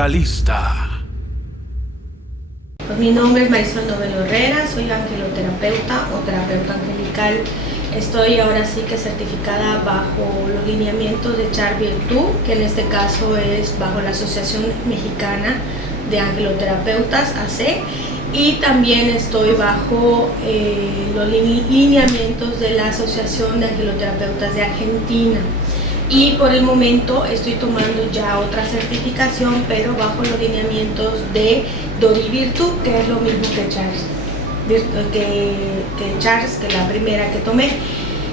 Mentalista. Pues mi nombre es Marisol Novelo Herrera, soy angeloterapeuta o terapeuta angelical. Estoy ahora sí que certificada bajo los lineamientos de Charles Virtú, que en este caso es bajo la Asociación Mexicana de Angeloterapeutas, AC, y también estoy bajo los lineamientos de la Asociación de Angeloterapeutas de Argentina. Y por el momento estoy tomando ya otra certificación, pero bajo los lineamientos de Dori Virtú, que es lo mismo que Charles, que la primera que tomé,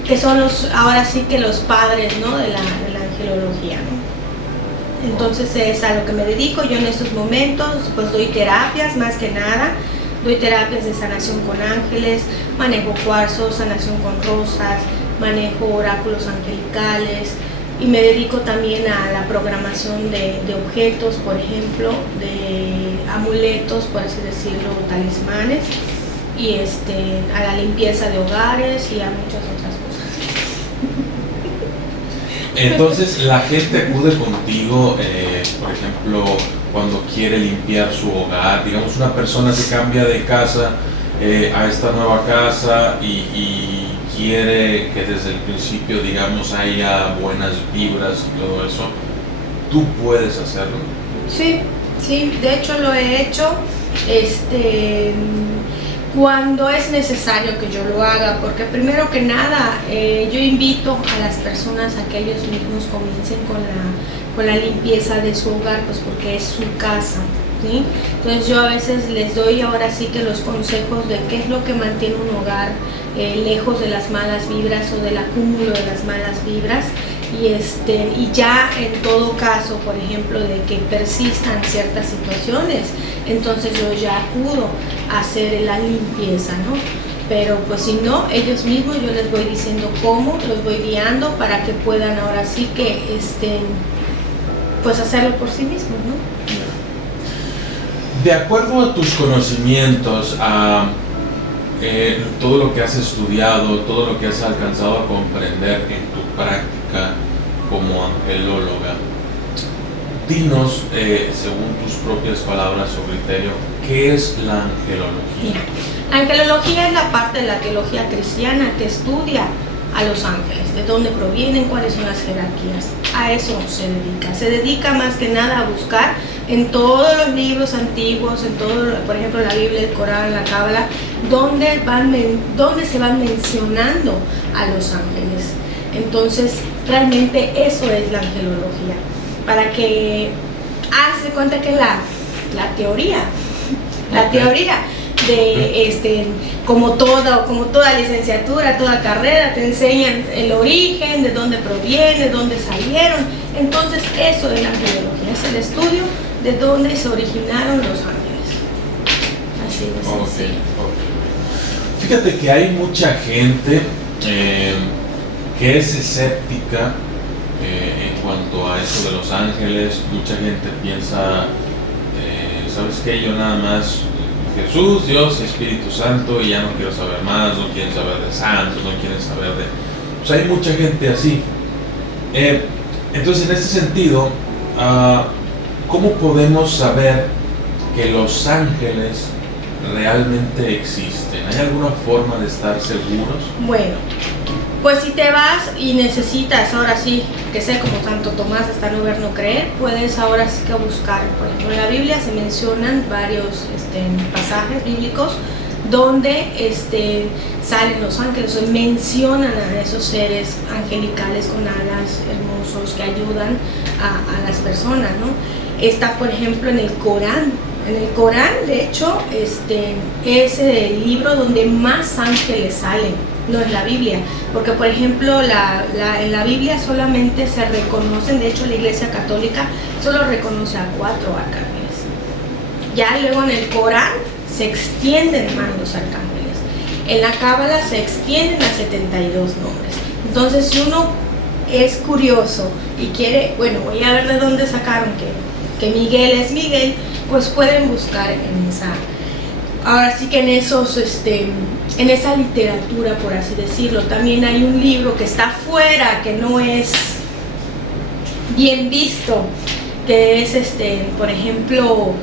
que son ahora sí que los padres, ¿no?, de la angelología, ¿no? Entonces es a lo que me dedico yo en estos momentos. Pues doy terapias, más que nada, doy terapias de sanación con ángeles, manejo cuarzos, sanación con rosas, manejo oráculos angelicales, y me dedico también a la programación de objetos, por ejemplo, de amuletos, por así decirlo, talismanes, y a la limpieza de hogares y a muchas otras cosas. Entonces la gente acude contigo, por ejemplo, cuando quiere limpiar su hogar. Digamos, una persona se cambia de casa a esta nueva casa y quiere que desde el principio, digamos, haya buenas vibras y todo eso. ¿Tú puedes hacerlo? Sí, de hecho lo he hecho cuando es necesario que yo lo haga, porque primero que nada yo invito a las personas a que ellos mismos comiencen con la limpieza de su hogar, pues porque es su casa, ¿sí? Entonces yo a veces les doy ahora sí que los consejos de qué es lo que mantiene un hogar lejos de las malas vibras o del acúmulo de las malas vibras, y ya en todo caso, por ejemplo, de que persistan ciertas situaciones, entonces yo ya acudo a hacer la limpieza, ¿no? Pero pues si no, ellos mismos yo les voy diciendo cómo, los voy guiando para que puedan ahora sí que pues hacerlo por sí mismos, ¿no? De acuerdo a tus conocimientos, a todo lo que has estudiado, todo lo que has alcanzado a comprender en tu práctica como angelóloga, dinos, según tus propias palabras o criterio, ¿qué es la angelología? La angelología es la parte de la teología cristiana que estudia a los ángeles, de dónde provienen, cuáles son las jerarquías. A eso se dedica más que nada a buscar en todos los libros antiguos, en todo, por ejemplo, la Biblia, el Corán, la Cábala, donde se van mencionando a los ángeles. Entonces, realmente eso es la angelología, para que hace cuenta que la teoría de como toda licenciatura, toda carrera, te enseñan el origen, de dónde proviene, de dónde salieron. Entonces eso es la angelología, es el estudio de dónde se originaron los ángeles. Así de sencillo. Okay. Fíjate que hay mucha gente que es escéptica en cuanto a eso de los ángeles. Mucha gente piensa, ¿sabes qué? Yo nada más Jesús, Dios y Espíritu Santo, y ya no quiero saber más, no quieren saber de santos, no quieren saber de... Pues hay mucha gente así. Entonces, en este sentido, ¿cómo podemos saber que los ángeles realmente existen? ¿Hay alguna forma de estar seguros? Bueno, pues si te vas y necesitas ahora sí que ser como Santo Tomás hasta no ver, no creer, puedes ahora sí que buscar. Por ejemplo, en la Biblia se mencionan varios pasajes bíblicos donde salen los ángeles, o mencionan a esos seres angelicales con alas hermosos que ayudan a las personas, ¿no? Está, por ejemplo, en el Corán. En el Corán, de hecho, es el libro donde más ángeles salen, no es la Biblia, porque por ejemplo en la Biblia solamente se reconocen, de hecho la Iglesia Católica solo reconoce a 4 arcángeles. Ya luego en el Corán se extienden más los arcángeles, en la Cábala se extienden a 72 nombres. Entonces, si uno es curioso y quiere, bueno, voy a ver de dónde sacaron que Miguel es Miguel, pues pueden buscar en esa, ahora sí que en esos, en esa literatura, por así decirlo. También hay un libro que está fuera, que no es bien visto, que es, por ejemplo,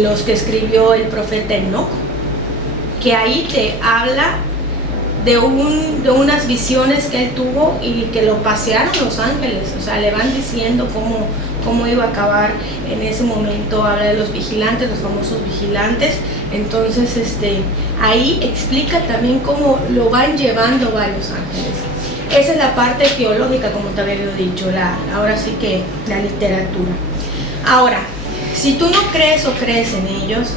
los que escribió el profeta Enoc, que ahí te habla de unas visiones que él tuvo y que lo pasearon los ángeles, o sea, le van diciendo cómo iba a acabar en ese momento. Habla de los vigilantes, los famosos vigilantes. Entonces ahí explica también cómo lo van llevando varios ángeles. Esa es la parte teológica, como te había dicho, ahora sí que la literatura. Ahora, si tú no crees o crees en ellos,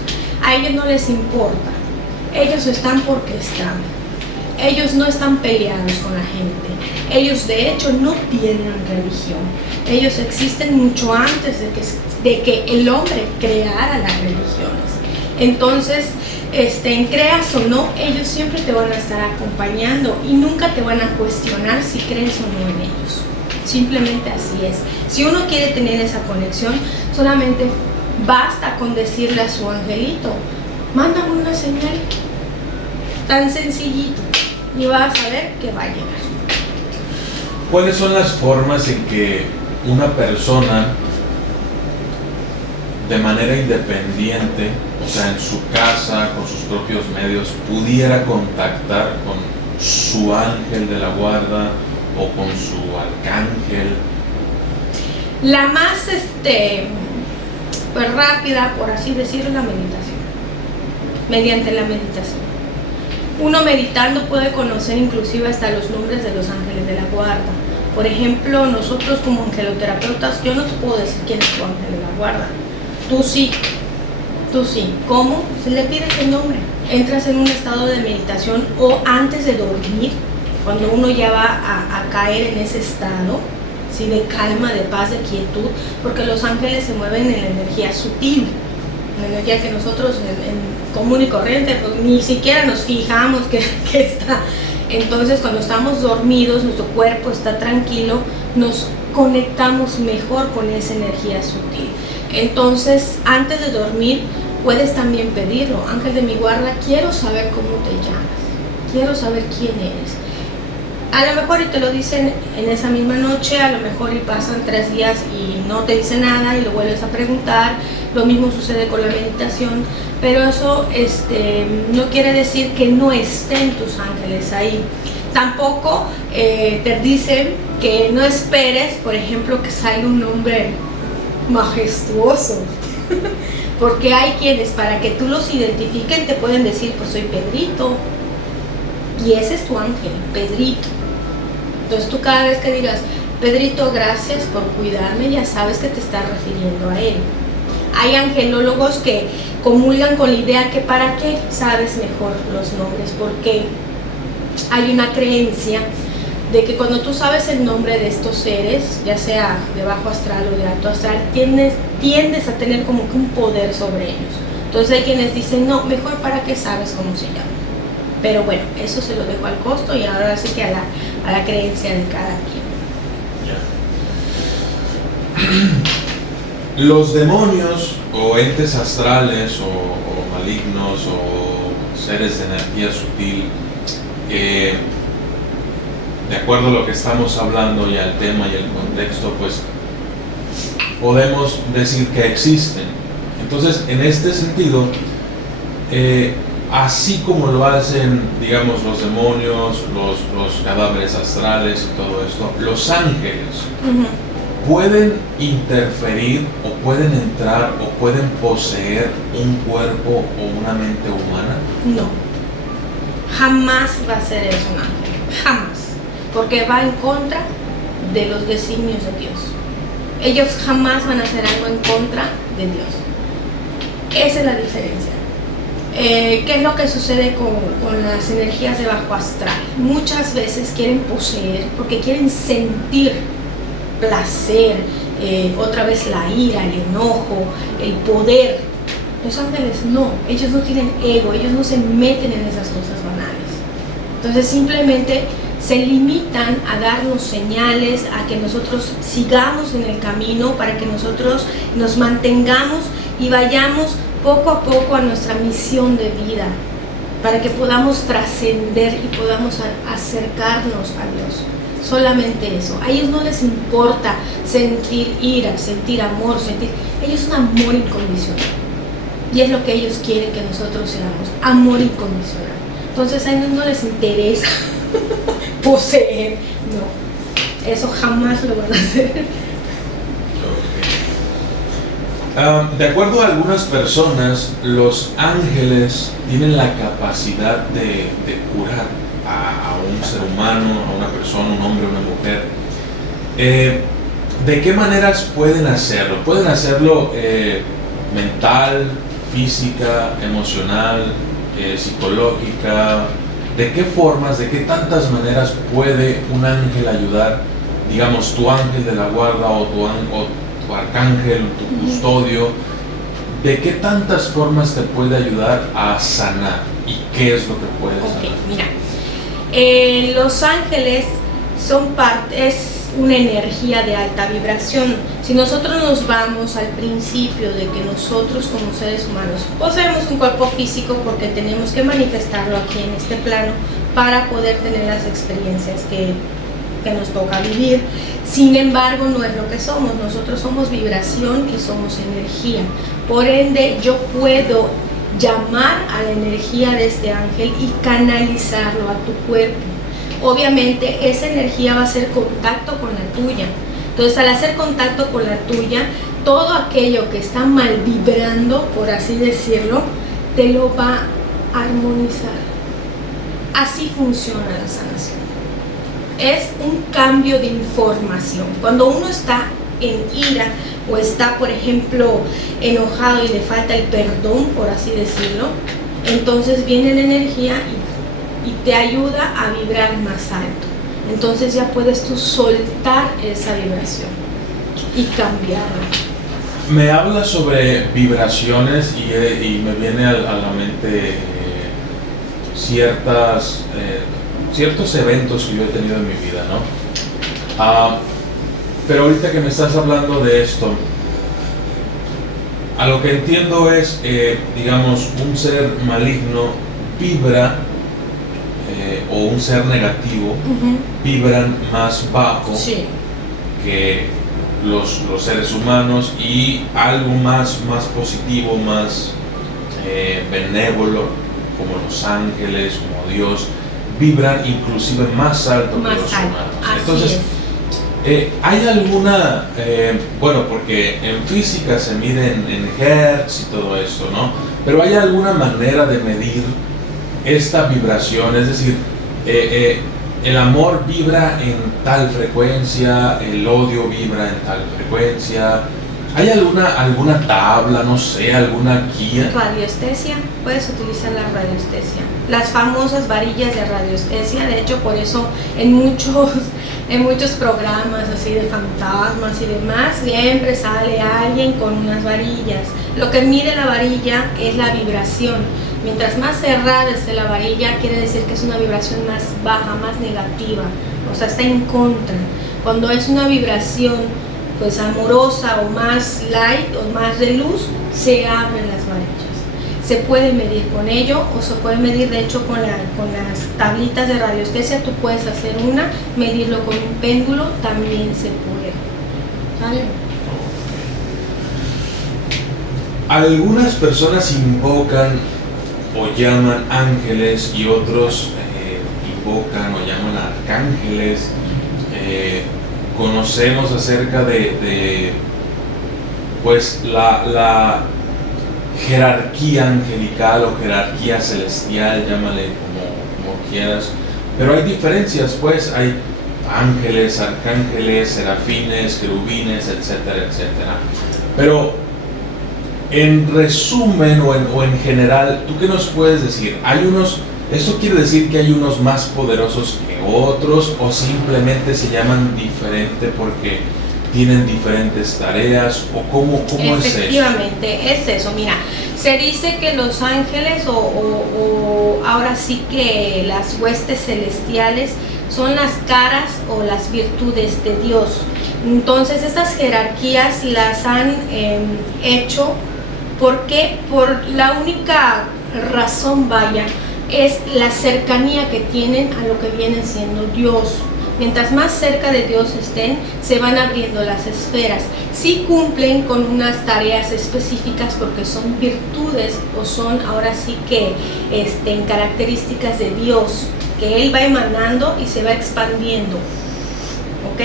a ellos no les importa. Ellos están porque están. Ellos no están peleados con la gente. Ellos de hecho no tienen religión. Ellos existen mucho antes de que el hombre creara las religiones. Entonces, creas o no, ellos siempre te van a estar acompañando y nunca te van a cuestionar si crees o no en ellos. Simplemente así es. Si uno quiere tener esa conexión, solamente basta con decirle a su angelito, mándame una señal, tan sencillito, y vas a ver que va a llegar. ¿Cuáles son las formas en que una persona de manera independiente, o sea, en su casa, con sus propios medios, pudiera contactar con su ángel de la guarda o con su arcángel? La más pues rápida, por así decirlo, es la meditación. Mediante la meditación, uno meditando puede conocer inclusive hasta los nombres de los ángeles de la guarda. Por ejemplo, nosotros como angeloterapeutas, yo no te puedo decir quién es tu ángel de la guarda. Tú sí. ¿Cómo? Si le pides el nombre, entras en un estado de meditación, o antes de dormir, cuando uno ya va a caer en ese estado, ¿sí?, de calma, de paz, de quietud, porque los ángeles se mueven en la energía sutil, la energía que nosotros en común y corriente pues, ni siquiera nos fijamos que está. Entonces, cuando estamos dormidos, nuestro cuerpo está tranquilo, nos conectamos mejor con esa energía sutil. Entonces, antes de dormir, puedes también pedirlo. Ángel de mi guarda, quiero saber cómo te llamas, quiero saber quién eres. A lo mejor y te lo dicen en esa misma noche, a lo mejor y pasan 3 días y no te dicen nada y lo vuelves a preguntar. Lo mismo sucede con la meditación, pero eso no quiere decir que no estén tus ángeles ahí. Tampoco te dicen que no esperes, por ejemplo, que salga un nombre majestuoso, porque hay quienes, para que tú los identifiquen, te pueden decir, pues soy Pedrito, y ese es tu ángel, Pedrito. Entonces tú cada vez que digas, Pedrito, gracias por cuidarme, ya sabes que te estás refiriendo a él. Hay angelólogos que comulgan con la idea que para qué sabes mejor los nombres, porque hay una creencia de que cuando tú sabes el nombre de estos seres, ya sea de bajo astral o de alto astral, tiendes a tener como que un poder sobre ellos. Entonces hay quienes dicen, no, mejor para qué sabes cómo se llama. Pero bueno, eso se lo dejo al costo y ahora sí que a la creencia de cada quien. Los demonios o entes astrales o malignos o seres de energía sutil, de acuerdo a lo que estamos hablando y al tema y el contexto, pues podemos decir que existen. Entonces, en este sentido, así como lo hacen, digamos, los demonios, los cadáveres astrales y todo esto, los ángeles pueden interferir o pueden entrar o pueden poseer un cuerpo o una mente humana. No, jamás va a ser eso un ángel, jamás, porque va en contra de los designios de Dios. Ellos jamás van a hacer algo en contra de Dios. Esa es la diferencia. ¿Qué es lo que sucede con las energías de bajo astral? Muchas veces quieren poseer porque quieren sentir placer, otra vez la ira, el enojo, el poder. Los ángeles no, ellos no tienen ego, ellos no se meten en esas cosas banales. Entonces simplemente se limitan a darnos señales, a que nosotros sigamos en el camino, para que nosotros nos mantengamos y vayamos poco a poco a nuestra misión de vida, para que podamos trascender y podamos acercarnos a Dios. solamente eso. A ellos no les importa sentir ira, sentir amor, ellos son amor incondicional. Y es lo que ellos quieren que nosotros seamos, amor incondicional. Entonces a ellos no les interesa poseer, no, eso jamás lo van a hacer. De acuerdo a algunas personas, los ángeles tienen la capacidad de curar a un ser humano, a una persona, un hombre, una mujer. ¿De qué maneras pueden hacerlo? Pueden hacerlo mental, física, emocional, psicológica. ¿De qué formas, de qué tantas maneras puede un ángel ayudar? Digamos, tu ángel de la guarda o tu arcángel, tu custodio. ¿De qué tantas formas te puede ayudar a sanar? ¿Y qué es lo que puede sanar? Mira, los ángeles es una energía de alta vibración. Si nosotros nos vamos al principio de que nosotros como seres humanos poseemos un cuerpo físico porque tenemos que manifestarlo aquí en este plano para poder tener las experiencias que nos toca vivir. Sin embargo, no es lo que somos. Nosotros somos vibración y somos energía. Por ende, yo puedo llamar a la energía de este ángel y canalizarlo a tu cuerpo. Obviamente, esa energía va a hacer contacto con la tuya. Entonces, al hacer contacto con la tuya, todo aquello que está mal vibrando, por así decirlo, te lo va a armonizar. Así funciona la sanación. Es un cambio de información. Cuando uno está en ira o está, por ejemplo, enojado y le falta el perdón, por así decirlo, entonces viene la energía y te ayuda a vibrar más alto. Entonces ya puedes tú soltar esa vibración y cambiarla. Me habla sobre vibraciones y me viene a la mente ciertos eventos que yo he tenido en mi vida, ¿no? Pero ahorita que me estás hablando de esto, a lo que entiendo es, digamos, un ser maligno vibra, o un ser negativo, vibran más bajo que los seres humanos, y algo más positivo, más benévolo, como los ángeles, como Dios, vibran inclusive más alto que los humanos. Entonces, ¿hay alguna, bueno, porque en física se mide en hertz y todo esto, ¿no? Pero ¿hay alguna manera de medir esta vibración? Es decir, el amor vibra en tal frecuencia, el odio vibra en tal frecuencia. ¿Hay alguna tabla, no sé, alguna guía? Radiestesia, puedes utilizar la radiestesia. Las famosas varillas de radiestesia, de hecho por eso en muchos programas así de fantasmas y demás, siempre sale alguien con unas varillas. Lo que mide la varilla es la vibración. Mientras más cerrada esté la varilla, quiere decir que es una vibración más baja, más negativa, o sea, está en contra. Cuando es una vibración pues amorosa o más light o más de luz, se abren las varillas. Se puede medir con ello, o se puede medir de hecho con las tablitas de radiestesia. Tú puedes hacer medirlo con un péndulo, también se puede. ¿Vale? Algunas personas invocan o llaman ángeles y otros invocan o llaman arcángeles. Conocemos acerca de pues la jerarquía angelical o jerarquía celestial, llámale como quieras, pero hay diferencias, pues hay ángeles, arcángeles, serafines, querubines, etcétera, etcétera. Pero en resumen o en general, ¿tú qué nos puedes decir? ¿Esto quiere decir que hay unos más poderosos que otros, o simplemente se llaman diferente porque tienen diferentes tareas, o cómo es eso? Efectivamente, es eso. Mira, se dice que los ángeles o ahora sí que las huestes celestiales son las caras o las virtudes de Dios. Entonces estas jerarquías las han hecho porque por la única razón, vaya, es la cercanía que tienen a lo que viene siendo Dios. Mientras más cerca de Dios estén, se van abriendo las esferas. Sí cumplen con unas tareas específicas porque son virtudes o son ahora sí que características de Dios, que Él va emanando y se va expandiendo. ¿Ok?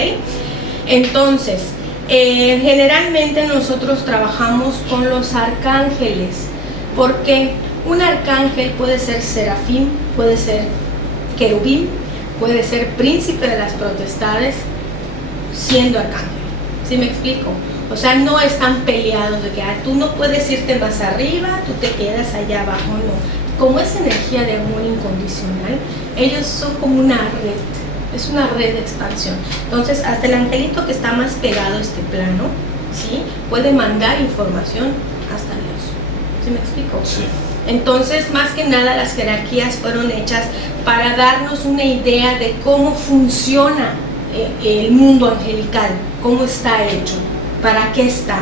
Entonces, generalmente nosotros trabajamos con los arcángeles, porque un arcángel puede ser serafín, puede ser querubín, puede ser príncipe de las potestades, siendo arcángel. ¿Sí me explico? O sea, no están peleados de que tú no puedes irte más arriba, tú te quedas allá abajo, no. Como es energía de amor incondicional, ellos son como una red, es una red de expansión. Entonces, hasta el angelito que está más pegado a este plano, ¿sí?, puede mandar información hasta Dios. ¿Sí me explico? Sí. Entonces, más que nada, las jerarquías fueron hechas para darnos una idea de cómo funciona el mundo angelical, cómo está hecho, para qué está.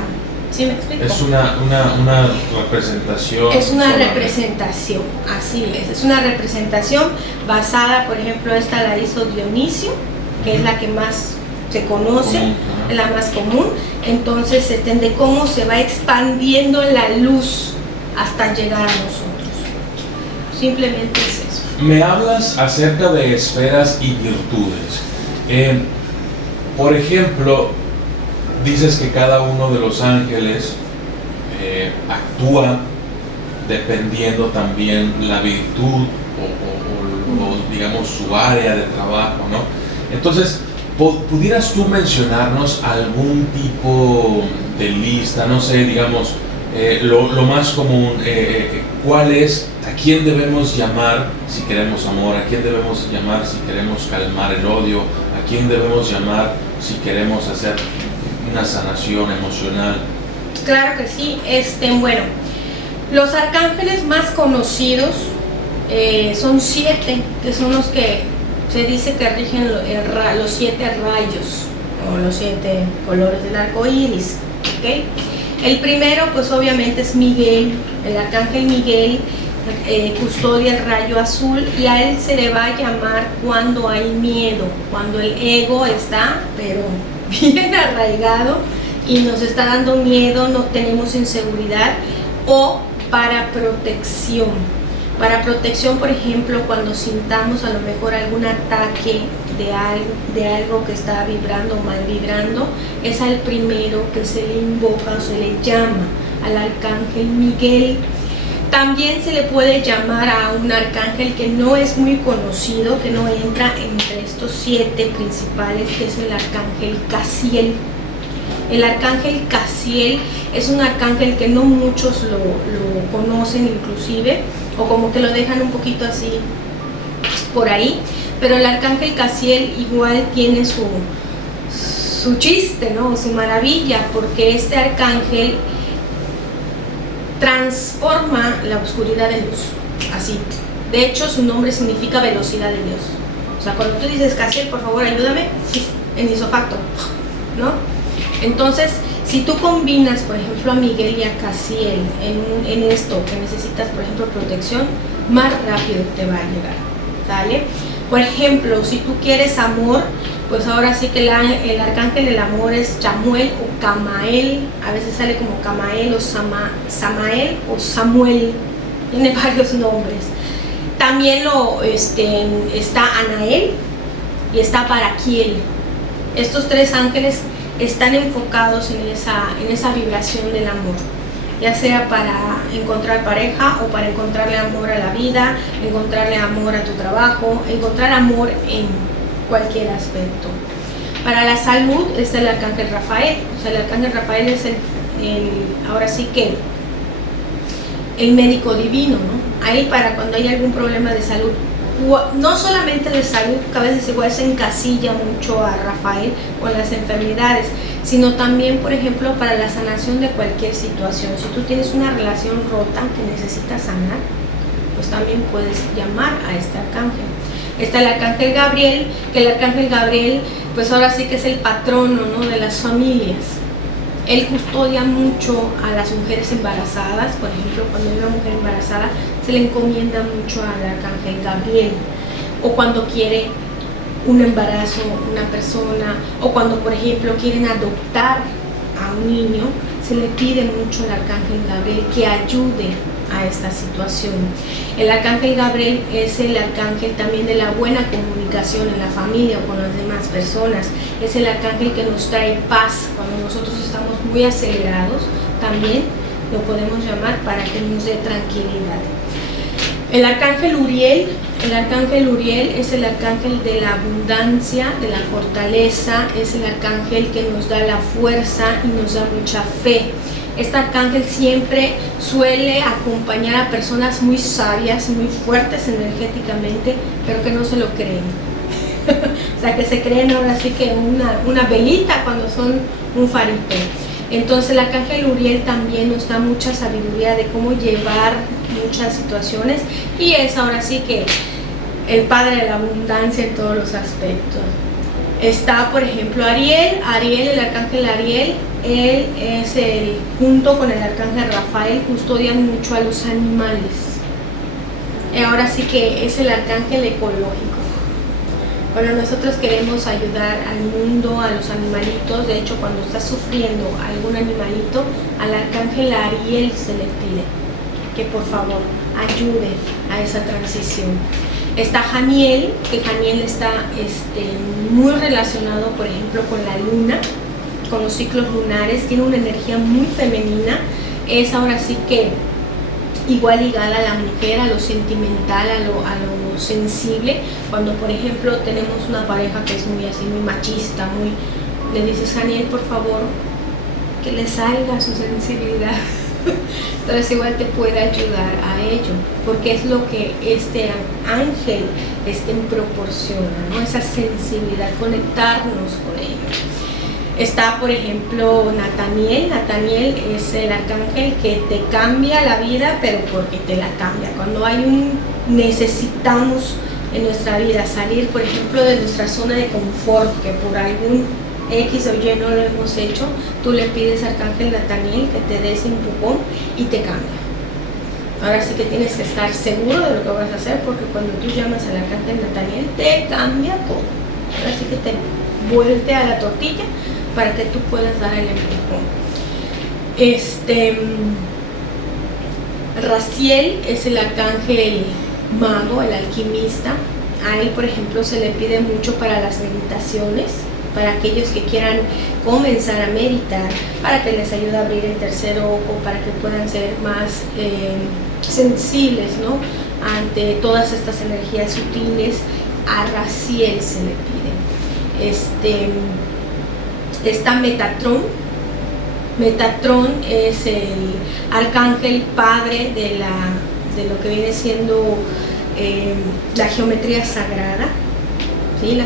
¿Sí me explico? Es una representación. Es una solamente. representación, así es una representación basada, por ejemplo, esta la hizo Dionisio, que es la que más se conoce, Común, es la más común. Entonces, de cómo se va expandiendo la luz hasta llegar a nosotros. Simplemente es eso. Me hablas acerca de esferas y virtudes. Por ejemplo, dices que cada uno de los ángeles actúa dependiendo también la virtud o digamos su área de trabajo, ¿no? Entonces, ¿pudieras tú mencionarnos algún tipo de lista? No sé, digamos, lo más común, ¿cuál es? ¿A quién debemos llamar si queremos amor? ¿A quién debemos llamar si queremos calmar el odio? ¿A quién debemos llamar si queremos hacer una sanación emocional? Claro que sí. Bueno, los arcángeles más conocidos son 7, que son los que se dice que rigen los 7 rayos o los 7 colores del arco iris. ¿Okay? El primero, pues obviamente es Miguel, el arcángel Miguel. Custodia el rayo azul, y a él se le va a llamar cuando hay miedo, cuando el ego está pero bien arraigado y nos está dando miedo, no tenemos inseguridad, o para protección. Para protección, por ejemplo, cuando sintamos a lo mejor algún ataque de algo que está vibrando o mal vibrando, es al primero que se le invoca o se le llama, al arcángel Miguel. También se le puede llamar a un arcángel que no es muy conocido, que no entra entre estos 7 principales, que es el arcángel Casiel. El arcángel Casiel es un arcángel que no muchos lo conocen inclusive, o como que lo dejan un poquito así por ahí, pero el arcángel Casiel igual tiene su chiste, ¿no?, su maravilla, porque este arcángel transforma la oscuridad en luz, así. De hecho, su nombre significa velocidad de Dios. O sea, cuando tú dices, Casiel, por favor, ayúdame, en isofacto, ¿no? Entonces, si tú combinas, por ejemplo, a Miguel y a Casiel en esto, que necesitas, por ejemplo, protección, más rápido te va a llegar, ¿sale? Por ejemplo, si tú quieres amor, pues ahora sí que el arcángel del amor es Chamuel o Camael, a veces sale como Camael o Samael o Samuel, tiene varios nombres. También está Anael y está Baraquiel. Estos 3 ángeles están enfocados en esa vibración del amor, ya sea para encontrar pareja o para encontrarle amor a la vida, encontrarle amor a tu trabajo, encontrar amor en cualquier aspecto. Para la salud está el arcángel Rafael. O sea, el arcángel Rafael es ahora sí que el médico divino, ¿no? Ahí para cuando hay algún problema de salud, no solamente de salud, que a veces igual se encasilla mucho a Rafael con las enfermedades, sino también, por ejemplo, para la sanación de cualquier situación. Si tú tienes una relación rota que necesitas sanar, pues también puedes llamar a este arcángel. Está el arcángel Gabriel, que el arcángel Gabriel, pues ahora sí que es el patrono, ¿no?, de las familias. Él custodia mucho a las mujeres embarazadas. Por ejemplo, cuando hay una mujer embarazada, se le encomienda mucho al arcángel Gabriel. O cuando quiere un embarazo, una persona, o cuando por ejemplo quieren adoptar a un niño, se le pide mucho al Arcángel Gabriel que ayude a esta situación. El Arcángel Gabriel es el arcángel también de la buena comunicación en la familia o con las demás personas. Es el arcángel que nos trae paz cuando nosotros estamos muy acelerados. También lo podemos llamar para que nos dé tranquilidad. El arcángel Uriel es el arcángel de la abundancia, de la fortaleza, es el arcángel que nos da la fuerza y nos da mucha fe. Este arcángel siempre suele acompañar a personas muy sabias, muy fuertes energéticamente, pero que no se lo creen. O sea, que se creen ahora sí que una velita cuando son un farito. Entonces el arcángel Uriel también nos da mucha sabiduría de cómo llevar muchas situaciones, y es ahora sí que el padre de la abundancia en todos los aspectos. Está por ejemplo Ariel, el arcángel Ariel, él es junto con el arcángel Rafael, custodian mucho a los animales. Ahora sí que es el arcángel ecológico. Bueno, nosotros queremos ayudar al mundo, a los animalitos. De hecho, cuando está sufriendo algún animalito, al arcángel Ariel se le pide que por favor ayude a esa transición. Está Janiel, que Janiel está muy relacionado, por ejemplo, con la luna, con los ciclos lunares. Tiene una energía muy femenina. Es ahora sí que igual ligada a la mujer, a lo sentimental, a lo sensible. Cuando por ejemplo tenemos una pareja que es muy así, muy machista, le dices, Janiel, por favor, que le salga su sensibilidad. Entonces igual te puede ayudar a ello, porque es lo que este ángel proporciona, ¿no? Esa sensibilidad, conectarnos con ello. Está por ejemplo Nataniel es el arcángel que te cambia la vida, pero porque te la cambia. Cuando necesitamos en nuestra vida salir, por ejemplo, de nuestra zona de confort, que por algún X o Y no lo hemos hecho, tú le pides al arcángel Nataniel que te dé ese empujón y te cambia. Ahora sí que tienes que estar seguro de lo que vas a hacer, porque cuando tú llamas al arcángel Nataniel te cambia todo. Ahora sí que te voltea la tortilla para que tú puedas dar el empujón. Raciel es el arcángel mago, el alquimista. A él, por ejemplo, se le pide mucho para las meditaciones, para aquellos que quieran comenzar a meditar, para que les ayude a abrir el tercer ojo, para que puedan ser más sensibles, ¿no?, ante todas estas energías sutiles. A Raciel se le pide. Está Metatrón. Metatron es el arcángel padre de lo que viene siendo la geometría sagrada. ¿Sí?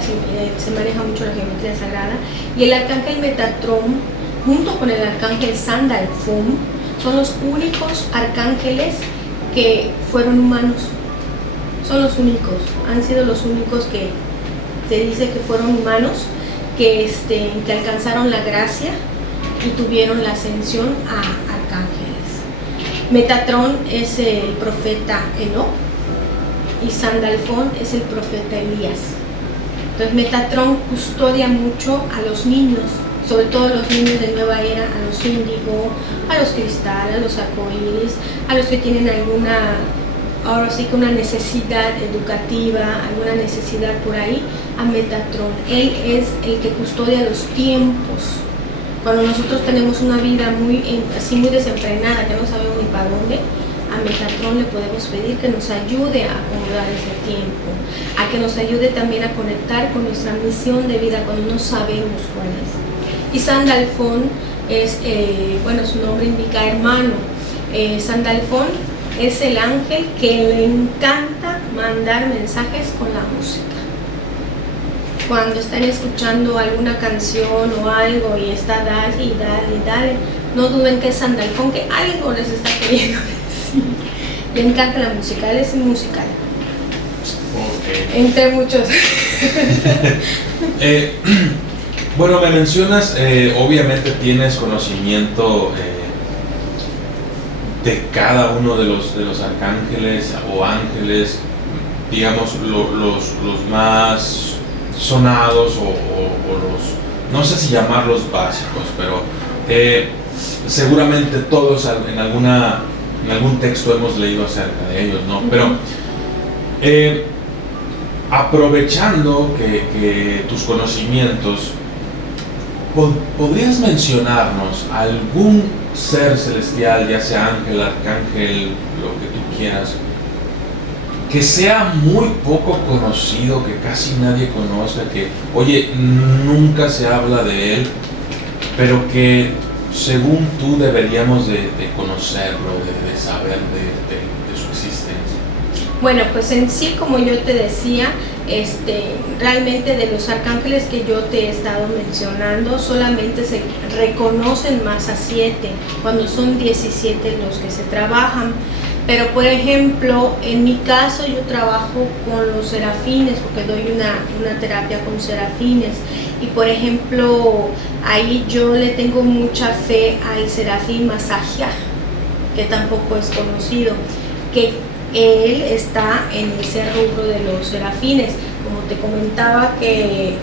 Se maneja mucho la geometría sagrada. Y el arcángel Metatrón, junto con el arcángel Sandalfón, son los únicos arcángeles que fueron humanos. Son los únicos, han sido los únicos que se dice que fueron humanos, que alcanzaron la gracia y tuvieron la ascensión a arcángeles. Metatrón es el profeta Enoc y Sandalfón es el profeta Elías. Entonces Metatrón custodia mucho a los niños, sobre todo los niños de nueva era, a los índigo, a los cristal, a los arcoíris, a los que tienen ahora sí que una necesidad educativa, alguna necesidad por ahí, a Metatrón. Él es el que custodia los tiempos. Cuando nosotros tenemos una vida muy desenfrenada, que no sabemos ni para dónde, a Metatrón le podemos pedir que nos ayude a acomodar ese tiempo, a que nos ayude también a conectar con nuestra misión de vida cuando no sabemos cuál es. Y Sandalfón es, su nombre indica hermano. Sandalfón es el ángel que le encanta mandar mensajes con la música. Cuando están escuchando alguna canción o algo y está dale y dale y dale, no duden que es Sandalfón, que algo les está queriendo decir. Le encanta la música, él es musical. Okay. Entre muchos. Bueno, me mencionas, obviamente tienes conocimiento de cada uno de los arcángeles o ángeles, digamos los más sonados o los, no sé si llamarlos básicos, pero seguramente todos en algún texto hemos leído acerca de ellos, ¿no? Pero aprovechando que tus conocimientos, ¿podrías mencionarnos algún ser celestial, ya sea ángel, arcángel, lo que tú quieras, que sea muy poco conocido, que casi nadie conozca, que, oye, nunca se habla de él, pero que según tú deberíamos de conocerlo, de saber de su existencia? Bueno, pues en sí, como yo te decía, realmente de los arcángeles que yo te he estado mencionando, solamente se reconocen más a 7, cuando son 17 los que se trabajan. Pero por ejemplo, en mi caso yo trabajo con los serafines, porque doy una terapia con serafines. Y por ejemplo, ahí yo le tengo mucha fe al serafín Masajiah, que tampoco es conocido, que él está en ese rubro de los serafines. Como te comentaba, que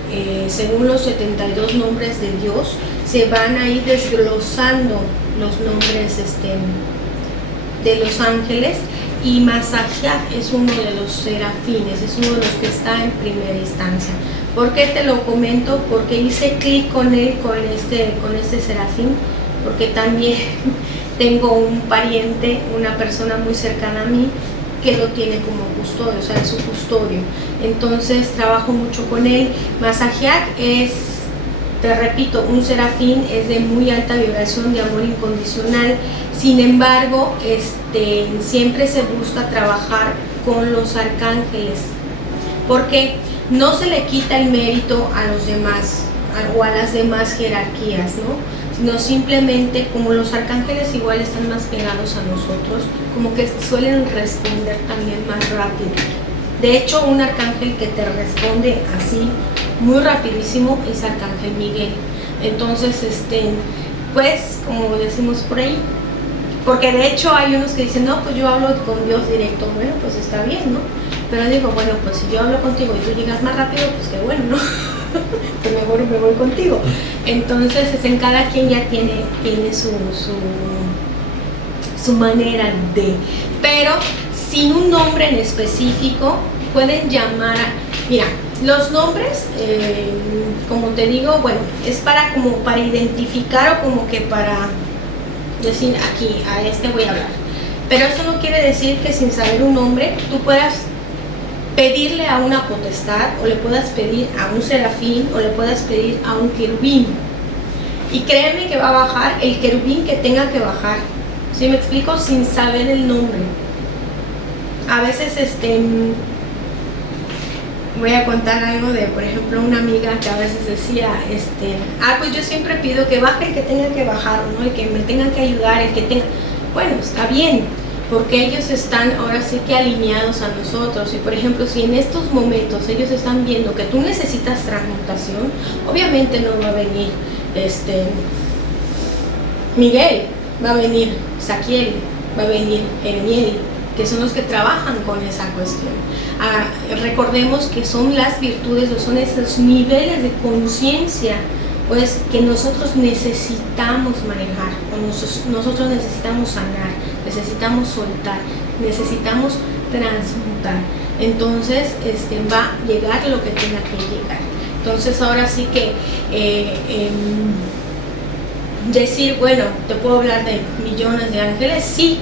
según los 72 nombres de Dios, se van a ir desglosando los nombres de los ángeles, y Masajiah es uno de los serafines, es uno de los que está en primera instancia. ¿Por qué te lo comento? Porque hice clic con él, con este serafín, porque también tengo un pariente, una persona muy cercana a mí, que lo tiene como custodio, o sea, es su custodio. Entonces trabajo mucho con él. Masajiah es, te repito, un serafín, es de muy alta vibración, de amor incondicional. Sin embargo, siempre se busca trabajar con los arcángeles, porque no se le quita el mérito a los demás o a las demás jerarquías, ¿no? Sino simplemente, como los arcángeles igual están más pegados a nosotros, como que suelen responder también más rápido. De hecho, un arcángel que te responde así muy rapidísimo es Arcángel Miguel. Entonces, pues, como decimos por ahí, porque de hecho hay unos que dicen, no, pues yo hablo con Dios directo. Bueno, pues está bien, ¿no? Pero digo, bueno, pues si yo hablo contigo y tú llegas más rápido, pues qué bueno, ¿no? Pues mejor me voy contigo. Entonces, en cada quien ya tiene su manera de. Pero sin un nombre en específico, pueden llamar a... Mira, los nombres, como te digo, bueno, es para identificar, o como que para decir, aquí, a voy a hablar. Pero eso no quiere decir que sin saber un nombre, tú puedas pedirle a una potestad, o le puedas pedir a un serafín, o le puedas pedir a un querubín. Y créeme que va a bajar el querubín que tenga que bajar. ¿Sí me explico? Sin saber el nombre. A veces, voy a contar algo de, por ejemplo, una amiga que a veces decía, pues yo siempre pido que baje el que tenga que bajar, ¿no? El que me tenga que ayudar, el que tenga... Bueno, está bien, porque ellos están ahora sí que alineados a nosotros. Y por ejemplo, si en estos momentos ellos están viendo que tú necesitas transmutación, obviamente no va a venir Miguel, va a venir Saquiel, va a venir Erniel, que son los que trabajan con esa cuestión. Recordemos que son las virtudes, o son esos niveles de conciencia, pues, que nosotros necesitamos manejar, o nosotros necesitamos sanar, necesitamos soltar, necesitamos transmutar. Entonces, va a llegar lo que tenga que llegar. Entonces, ahora sí que decir, bueno, te puedo hablar de millones de ángeles, sí.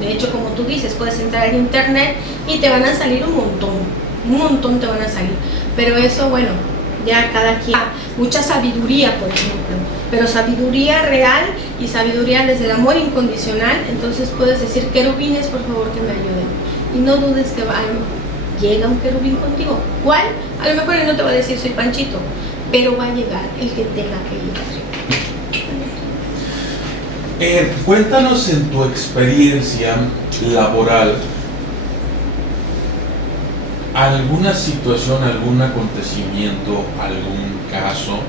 De hecho, como tú dices, puedes entrar en internet y te van a salir un montón te van a salir. Pero eso, bueno, ya cada quien, mucha sabiduría, por ejemplo, pero sabiduría real y sabiduría desde el amor incondicional. Entonces puedes decir, querubines, por favor, que me ayuden. Y no dudes que llega un querubín contigo. ¿Cuál? A lo mejor él no te va a decir, soy Panchito, pero va a llegar el que tenga que llegar. Cuéntanos, en tu experiencia laboral, alguna situación, algún acontecimiento, algún caso,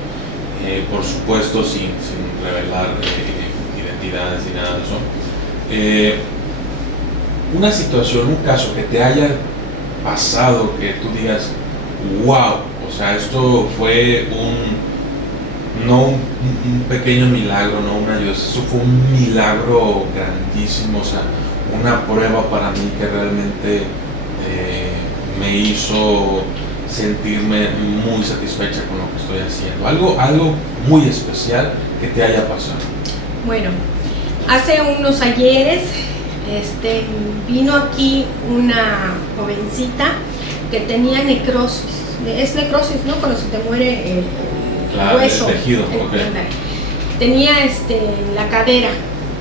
por supuesto sin revelar identidades ni nada de eso, una situación, un caso que te haya pasado, que tú digas, wow, o O sea, esto fue no un pequeño milagro, no una ayuda, eso fue un milagro grandísimo, o sea, una prueba para mí que realmente me hizo sentirme muy satisfecha con lo que estoy haciendo. Algo muy especial que te haya pasado. Bueno, hace unos ayeres vino aquí una jovencita que tenía necrosis. Es necrosis, ¿no? Cuando se te muere el hueso. El tejido, okay. Tenía la cadera.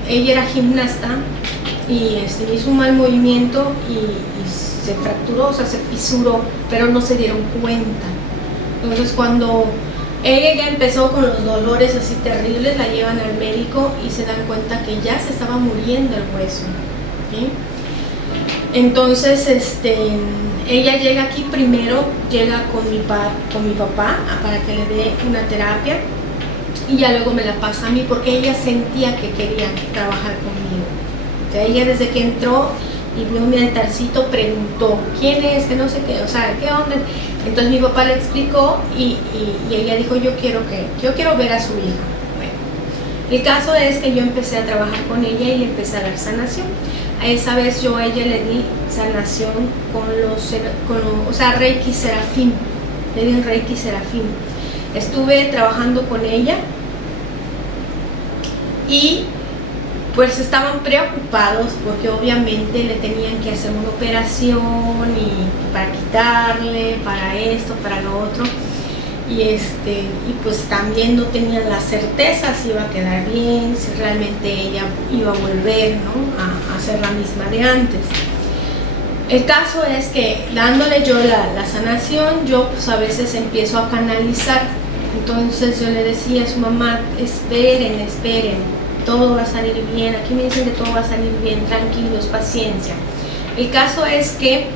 Ella era gimnasta y hizo un mal movimiento y se fracturó, o sea, se fisuró, pero no se dieron cuenta. Entonces, cuando ella ya empezó con los dolores así terribles, la llevan al médico y se dan cuenta que ya se estaba muriendo el hueso, ¿sí? Entonces, ella llega aquí primero, llega con mi papá para que le dé una terapia y ya luego me la pasa a mí porque ella sentía que quería trabajar conmigo. O sea, ella desde que entró y vio mi altarcito preguntó, ¿quién es? Que no sé qué, o sea, ¿qué onda? Entonces mi papá le explicó y ella dijo, yo quiero ver a su hija. Bueno, el caso es que yo empecé a trabajar con ella y le empecé a dar sanación. A esa vez yo a ella le di sanación o sea, Reiki Serafín, le di un Reiki Serafín. Estuve trabajando con ella y pues estaban preocupados porque obviamente le tenían que hacer una operación y para quitarle, para esto, para lo otro. Y pues también no tenían la certeza si iba a quedar bien, si realmente ella iba a volver, ¿no?, a ser la misma de antes. El caso es que dándole yo la sanación, yo pues a veces empiezo a canalizar. Entonces yo le decía a su mamá, esperen, todo va a salir bien, aquí me dicen que todo va a salir bien, tranquilos, paciencia. El caso es que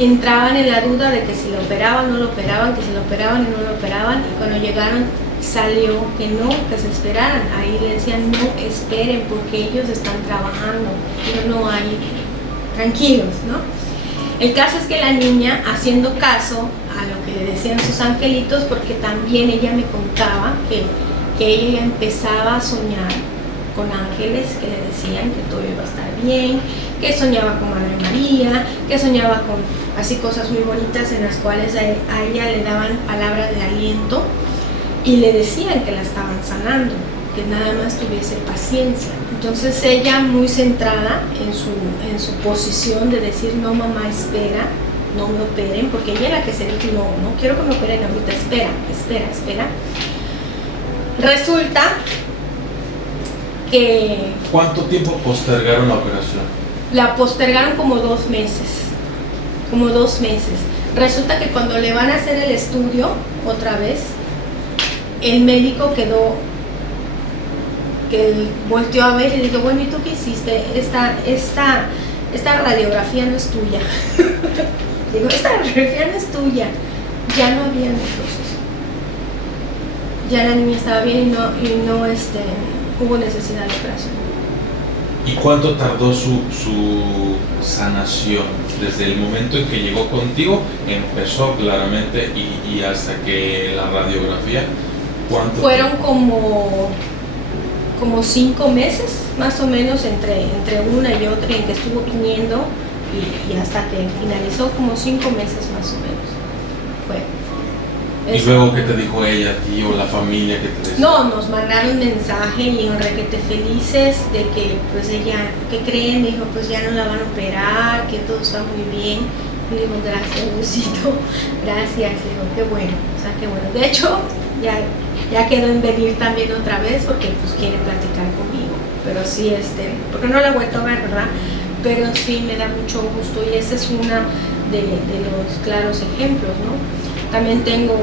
entraban en la duda de que si lo operaban, no lo operaban, que si lo operaban y no lo operaban, y cuando llegaron salió que no, que se esperaran. Ahí le decían, no esperen porque ellos están trabajando, pero no hay, tranquilos, ¿no? El caso es que la niña, haciendo caso a lo que le decían sus angelitos, porque también ella me contaba que ella ya empezaba a soñar con ángeles que le decían que todo iba a estar bien, que soñaba con Madre María, que soñaba con así cosas muy bonitas en las cuales a ella le daban palabras de aliento y le decían que la estaban sanando, que nada más tuviese paciencia. Entonces ella, muy centrada en su posición de decir, no mamá, espera, no me operen, porque ella es la que se dijo, no quiero que me operen ahorita, espera. Resulta que... ¿Cuánto tiempo postergaron la operación? La postergaron como 2 meses. Resulta que cuando le van a hacer el estudio otra vez, el médico que volteó a ver y le dijo, bueno, ¿y tú qué hiciste? Esta radiografía no es tuya. Digo, esta radiografía no es tuya. Ya no había necrosis. Ya la niña estaba bien y no hubo necesidad de operación. ¿Y cuánto tardó su sanación? Desde el momento en que llegó contigo, empezó claramente, y hasta que la radiografía, ¿cuánto fueron tiempo? como 5 meses, más o menos, entre una y otra, en que estuvo viniendo y hasta que finalizó, como 5 meses más o menos. ¿Y luego qué te dijo ella, tío, la familia, qué te decía? No, nos mandaron mensaje y en requete felices de que pues ella, ¿qué creen? Me dijo, pues ya no la van a operar, que todo está muy bien. Y le digo, gracias, Lucito, gracias. Le digo, qué bueno, o sea, qué bueno. De hecho, ya quedó en venir también otra vez porque pues quiere platicar conmigo. Pero sí, porque no la he vuelto a ver, ¿verdad? Pero sí me da mucho gusto y esa es una de los claros ejemplos, ¿no? También tengo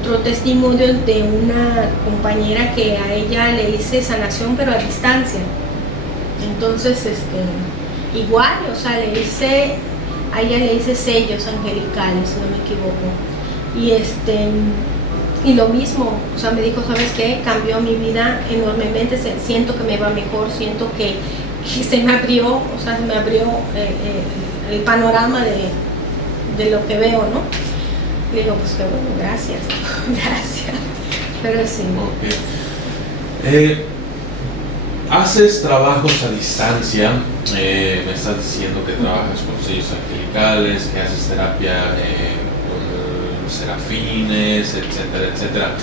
otro testimonio de una compañera que a ella le hice sanación pero a distancia. Entonces, igual, o sea, a ella le hice sellos angelicales, si no me equivoco. Y lo mismo, o sea, me dijo, ¿sabes qué? Cambió mi vida enormemente, siento que me va mejor, siento que se me abrió, o sea, se me abrió el panorama de de lo que veo, ¿no? Le digo, pues qué bueno, gracias, gracias, pero sí. Okay. Haces trabajos a distancia, me estás diciendo que trabajas con sellos angelicales, que haces terapia con serafines, etcétera, etcétera.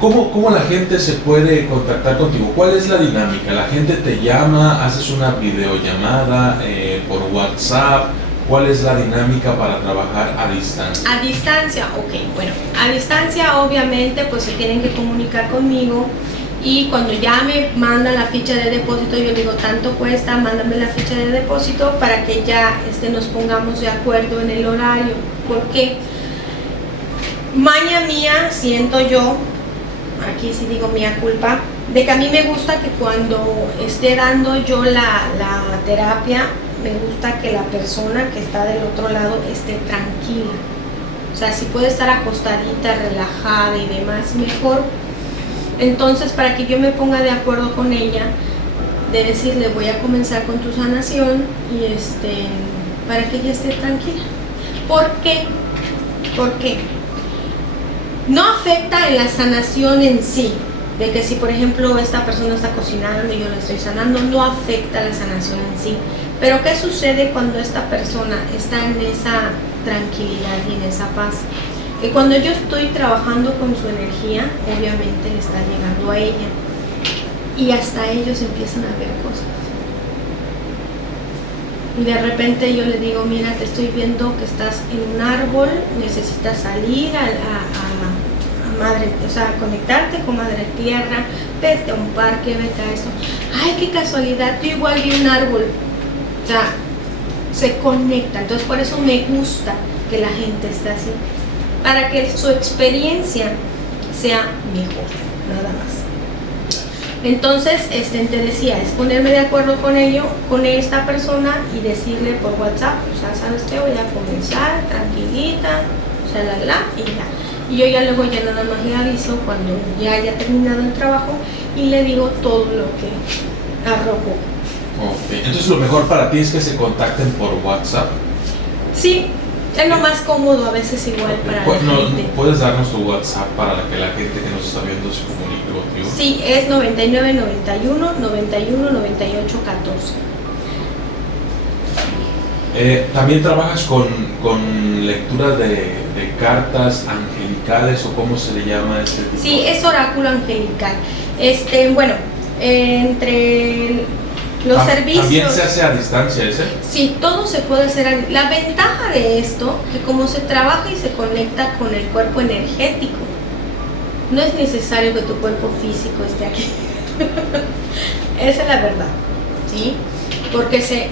¿Cómo la gente se puede contactar contigo? ¿Cuál es la dinámica? ¿La gente te llama, haces una videollamada por WhatsApp? ¿Cuál es la dinámica para trabajar a distancia? A distancia, ok, bueno, a distancia obviamente pues se tienen que comunicar conmigo y cuando ya me mandan la ficha de depósito yo digo tanto cuesta, mándame la ficha de depósito para que ya nos pongamos de acuerdo en el horario. ¿Por qué? Maña mía, siento yo, aquí sí digo mía culpa, de que a mí me gusta que cuando esté dando yo la terapia, me gusta que la persona que está del otro lado esté tranquila. O sea, si puede estar acostadita, relajada y demás, mejor. Entonces, para que yo me ponga de acuerdo con ella, de decirle voy a comenzar con tu sanación y para que ella esté tranquila. ¿Por qué? Porque no afecta en la sanación en sí, de que si por ejemplo esta persona está cocinando y yo la estoy sanando, no afecta la sanación en sí. Pero ¿qué sucede cuando esta persona está en esa tranquilidad y en esa paz? Que cuando yo estoy trabajando con su energía, obviamente le está llegando a ella y hasta ellos empiezan a ver cosas. Y de repente yo le digo, mira, te estoy viendo que estás en un árbol, necesitas salir a madre, o sea, conectarte con madre tierra, vete a un parque, vete a esto. Ay, qué casualidad, yo igual vi un árbol. O sea, se conecta. Entonces por eso me gusta que la gente esté así, para que su experiencia sea mejor, nada más. Entonces, te decía, es ponerme de acuerdo con esta persona y decirle por WhatsApp, o sea, ¿sabes qué? Voy a comenzar tranquilita, y ya. Y yo ya luego ya nada más le aviso cuando ya haya terminado el trabajo y le digo todo lo que arrojó. Okay. Entonces lo mejor para ti es que se contacten por WhatsApp. Sí, es lo más cómodo a veces igual para la gente. ¿Puedes darnos tu WhatsApp para que la gente que nos está viendo se comunique contigo? Sí, es 99 91 91 98 14. ¿También trabajas con lectura de cartas angelicales o cómo se le llama este tipo? Sí, es oráculo angelical. Bueno, entre los servicios... ¿También se hace a distancia ese? Sí, todo se puede hacer. La ventaja de esto, que como se trabaja y se conecta con el cuerpo energético, no es necesario que tu cuerpo físico esté aquí. Esa es la verdad, ¿sí? Porque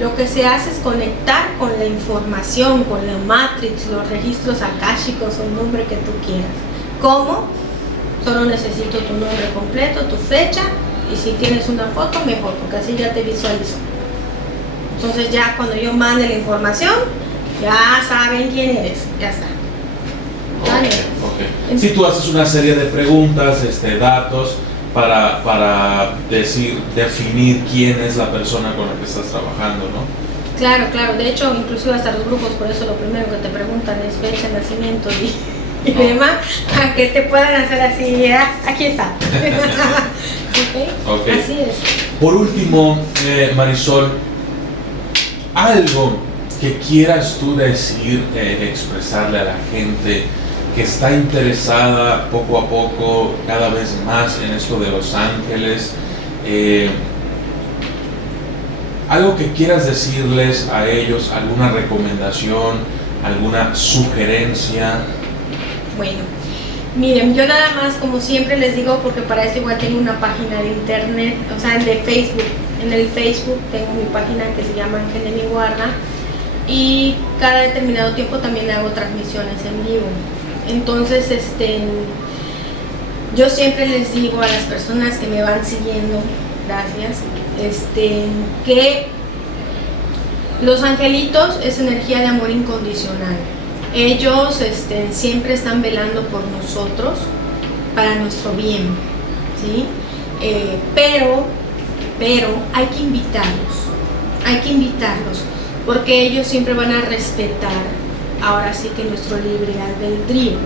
lo que se hace es conectar con la información, con la matrix, los registros akáshicos o el nombre que tú quieras. ¿Cómo? Solo necesito tu nombre completo, tu fecha, y si tienes una foto, mejor, porque así ya te visualizo. Entonces ya cuando yo mande la información, ya saben quién eres, ya está. ¿Vale? Okay. Si tú haces una serie de preguntas, datos, para definir quién es la persona con la que estás trabajando, ¿no? Claro, claro. De hecho, inclusive hasta los grupos, por eso lo primero que te preguntan es fecha de nacimiento y demás, a que te puedan hacer así, aquí está. Okay. Así es. Por último, Marisol, algo que quieras tú decir, expresarle a la gente que está interesada poco a poco, cada vez más en esto de los ángeles, algo que quieras decirles a ellos, alguna recomendación, alguna sugerencia. Bueno, miren, yo nada más, como siempre les digo, porque para esto igual tengo una página de internet, o sea, de Facebook. En el Facebook tengo mi página que se llama Ángel de mi Guarda, y cada determinado tiempo también hago transmisiones en vivo. Entonces, yo siempre les digo a las personas que me van siguiendo, gracias, que los angelitos es energía de amor incondicional. Ellos siempre están velando por nosotros para nuestro bien, ¿sí? Pero hay que invitarlos, porque ellos siempre van a respetar ahora sí que nuestro libre albedrío.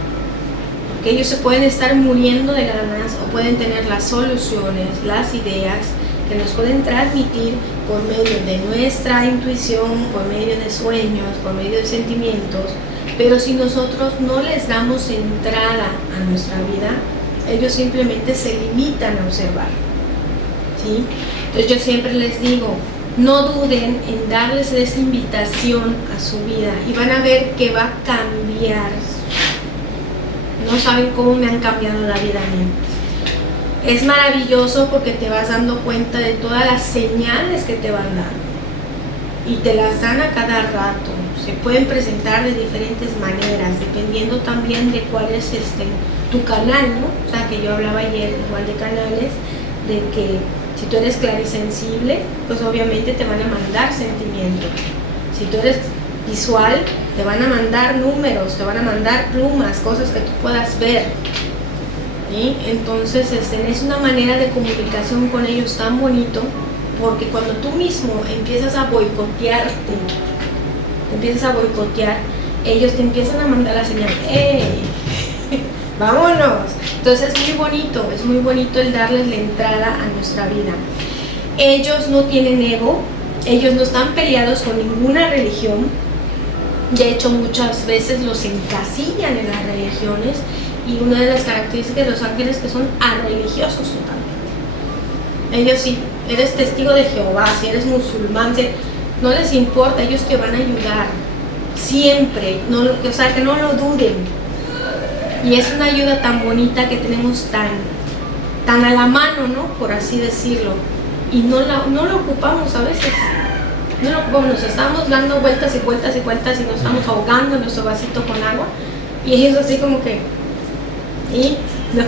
Porque ellos se pueden estar muriendo de ganas o pueden tener las soluciones, las ideas que nos pueden transmitir por medio de nuestra intuición, por medio de sueños, por medio de sentimientos. Pero si nosotros no les damos entrada a nuestra vida, ellos simplemente se limitan a observar, ¿sí? Entonces yo siempre les digo, no duden en darles esa invitación a su vida y van a ver que va a cambiar. No saben cómo me han cambiado la vida a mí. Es maravilloso porque te vas dando cuenta de todas las señales que te van dando y te las dan a cada rato. Se pueden presentar de diferentes maneras, dependiendo también de cuál es tu canal, ¿no? O sea, que yo hablaba ayer igual de canales, de que si tú eres clarisensible, pues obviamente te van a mandar sentimientos. Si tú eres visual, te van a mandar números, te van a mandar plumas, cosas que tú puedas ver. ¿Sí? Entonces es una manera de comunicación con ellos tan bonito, porque cuando tú mismo empiezas a boicotearte, ellos te empiezan a mandar la señal, ¡hey! ¡Vámonos! Entonces es muy bonito el darles la entrada a nuestra vida. Ellos no tienen ego, ellos no están peleados con ninguna religión. De hecho, muchas veces los encasillan en las religiones, y una de las características de los ángeles es que son arreligiosos totalmente. Ellos sí, eres testigo de Jehová, si eres musulmán, no les importa, ellos te van a ayudar siempre, o sea, que no lo duden. Y es una ayuda tan bonita que tenemos tan a la mano, ¿no? Por así decirlo, y no lo ocupamos a veces. No lo ocupamos, nos estamos dando vueltas y vueltas y vueltas y nos estamos ahogando en nuestro vasito con agua, y ellos así como que, ¿y? ¿No?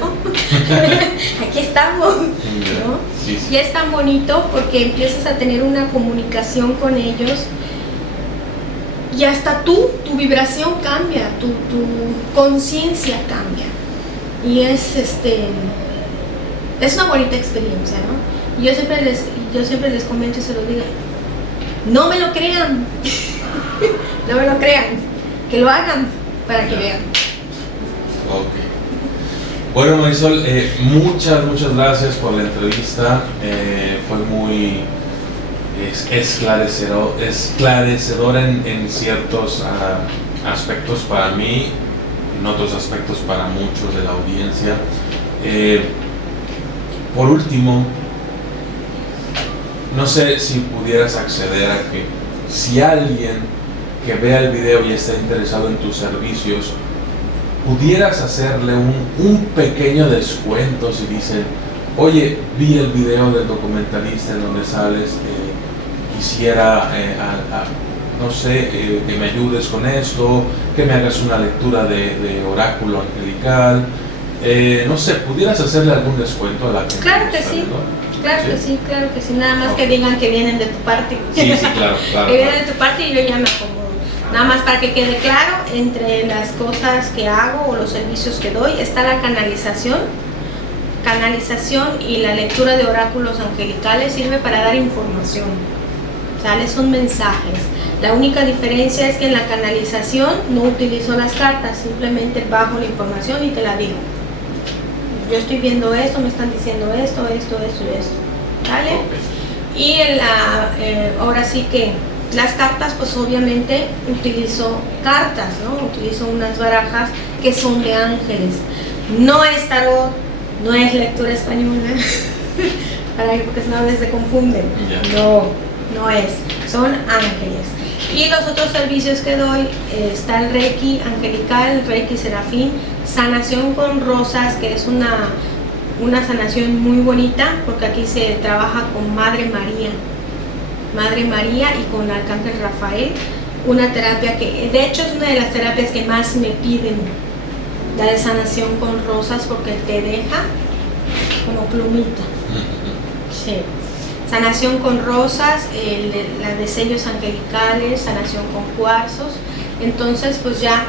Aquí estamos, ¿no? Sí, sí. Y es tan bonito porque empiezas a tener una comunicación con ellos y hasta tu vibración cambia, tu conciencia cambia, y es una bonita experiencia, ¿no? Y yo siempre les comento y se lo digo, no me lo crean, no me lo crean, que lo hagan para que vean. Ok. Bueno, Marisol, muchas gracias por la entrevista. Fue muy esclarecedora en ciertos aspectos para mí, en otros aspectos para muchos de la audiencia. Por último, no sé si pudieras acceder a que si alguien que vea el video y está interesado en tus servicios, pudieras hacerle un pequeño descuento si dicen, oye, vi el video del documentalista en donde sales, quisiera, no sé, que me ayudes con esto, que me hagas una lectura de oráculo angelical, no sé, ¿pudieras hacerle algún descuento a la gente? Claro que sí. Claro que sí, nada más que digan que vienen de tu parte. Sí, claro. Que vienen de tu parte y yo ya me acomodo. Nada más para que quede claro, entre las cosas que hago o los servicios que doy está la canalización y la lectura de oráculos angelicales. Sirve para dar información, ¿sale? Son mensajes. La única diferencia es que en la canalización no utilizo las cartas, simplemente bajo la información y te la digo. Yo estoy viendo esto, me están diciendo esto, ¿vale? Y ahora sí que las cartas, pues obviamente utilizo cartas, ¿no? Utilizo unas barajas que son de ángeles. No es tarot, no es lectura española, porque si no a veces se confunden. No es, son ángeles. Y los otros servicios que doy, está el Reiki angelical, el Reiki serafín, sanación con rosas, que es una sanación muy bonita, porque aquí se trabaja con Madre María y con Arcángel Rafael, una terapia que de hecho es una de las terapias que más me piden, la de sanación con rosas, porque te deja como plumita. Sí. Sanación con rosas, la de sellos angelicales, sanación con cuarzos. Entonces pues ya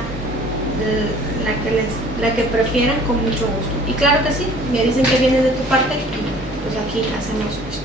la que prefieran, con mucho gusto. Y claro que sí, me dicen que viene de tu parte y pues aquí hacemos esto.